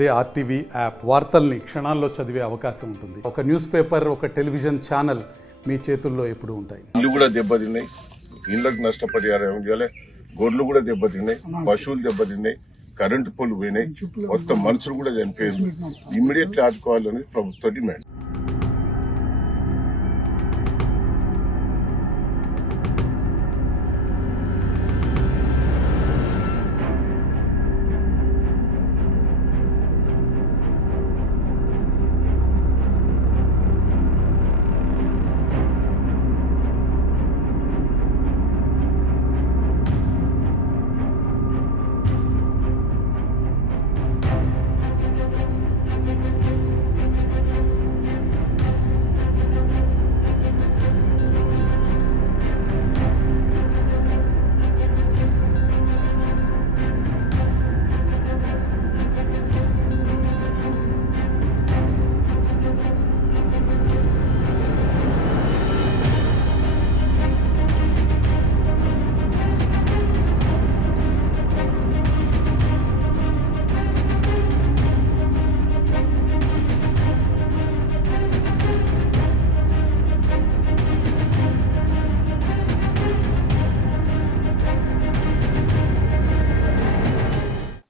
అదే RTV app వార్తల్ని క్షణాల్లో చదివే అవకాశం ఉంటుంది. ఒక న్యూస్ పేపర్, ఒక టెలివిజన్ ఛానల్ మీ చేతుల్లో ఎప్పుడూ ఉంటాయి. ఇల్లు కూడా దెబ్బతిన్నాయి, ఇళ్లకు నష్టపరిహారం ఇవ్వాలి, గొర్రెలు కూడా దెబ్బతిన్నాయి, పశువులు దెబ్బతిన్నాయి, కరెంటు పోలు పోయినాయి, మొత్తం మనుషులు కూడా చనిపోయారు. ఇమ్మీడియట్లీ ఆదుకోవాలని ప్రభుత్వ డిమాండ్.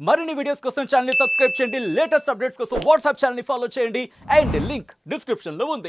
మరిన్ని వీడియోస్ కోసం ఛానల్ ని సబ్స్క్రైబ్ చేయండి. లేటెస్ట్ అప్డేట్స్ కోసం వాట్సాప్ ఛానల్ ని ఫాలో చేయండి. అండ్ లింక్ డిస్క్రిప్షన్ లో ఉంది.